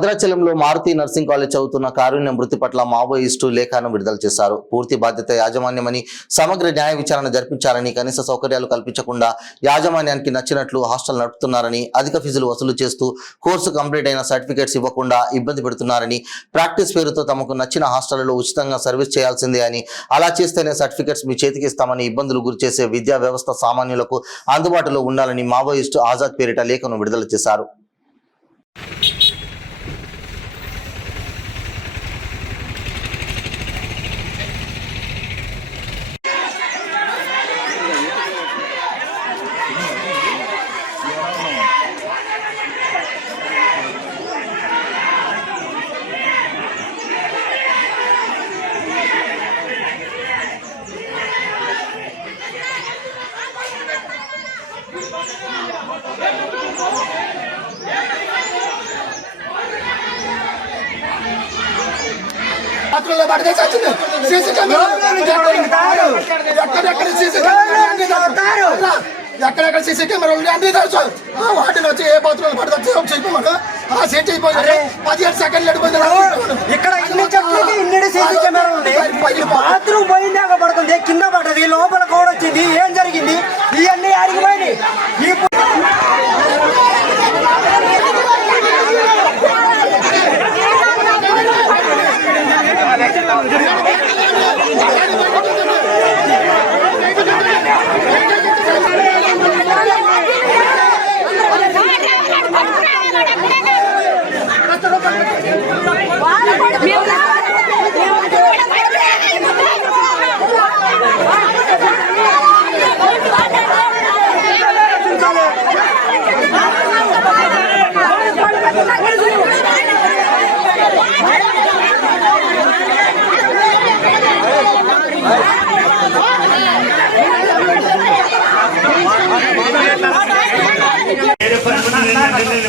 భద్రాచలంలో Maruti nursing college చదువుతున్న కారుణ్య మృతి పట్ల మావోయిస్టు లేఖను విడుదల చేశారు. పూర్తి బాధ్యత యాజమాన్యమని, సమగ్ర న్యాయ విచారణ జరిపించారని, కనీస సౌకర్యాలు కల్పించకుండా యాజమాన్యానికి నచ్చినట్లు హాస్టల్ నడుపుతున్నారని, అధిక ఫీజులు వసూలు చేస్తూ కోర్సు కంప్లీట్ అయిన సర్టిఫికేట్స్ ఇవ్వకుండా ఇబ్బంది పెడుతున్నారని, ప్రాక్టీస్ పేరుతో తమకు నచ్చిన హాస్టళ్లలో ఉచితంగా సర్వీస్ చేయాల్సిందే అని, అలా చేస్తేనే సర్టిఫికేట్స్ మీ చేతికి ఇస్తామని ఇబ్బందులు గురిచేసే విద్యా వ్యవస్థ సామాన్యులకు అందుబాటులో ఉండాలని మావోయిస్టు ఆజాద్ పేరిట లేఖను విడుదల చేశారు. ఎక్కడెక్కడ సీసీ కెమెరాలు అన్ని తెలుసు. వాటిని వచ్చి ఏ బాత్రూమ్ పడుతుంది చెప్పమను. ఆ సీట్ అయిపోయింది 15 సెకండ్లు ఇక్కడ బాత్రూమ్ పోయిందాక పడుతుంది, కింద పడుతుంది, లోపల కూడా వచ్చింది. ఏం జరిగింది? ఇవన్నీ అడిగిపోయింది.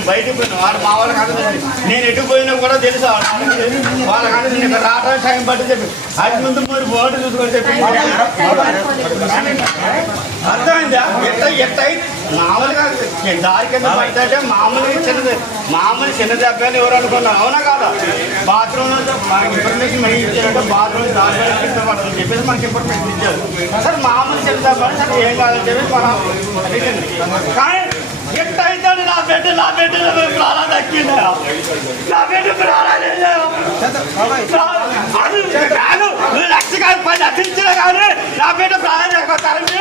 బయటకు పోయిన వాడు మా వాళ్ళకి అందదు. నేను ఎటు పోయినా కూడా తెలుసు వాళ్ళకి అందదు. నేను ఇక్కడ రావడానికి టైం పట్టి చెప్పి అటు ముందు మీరు బోర్డు చూసుకొని చెప్పి అర్థమైందా? ఎట్ట మామూలుగా దారి కింద పడితే మామూలు చిన్న దెబ్బని ఎవరు అనుకున్నారు? అవునా కాదా? బాత్రూమ్ మనకి ఇన్ఫర్మేషన్ మనకి ఇచ్చారంటే బాత్రూమ్ దారి కింద పడుతుంది చెప్పేసి మనకి ఇన్ఫర్మేషన్ ఇచ్చారు. సార్ మామూలు చిన్న దెబ్బ సార్ ఏం కాదని చెప్పేసి మనం కానీ ఎట్టయితే నా బిడ్డ ప్రాణం దక్కిందా? నా బిడ్డ ప్రాణాలు లక్ష కాదు 10 లక్షలు ఇచ్చినా కానీ నా బిడ్డ ప్రాణం దక్కొస్తారని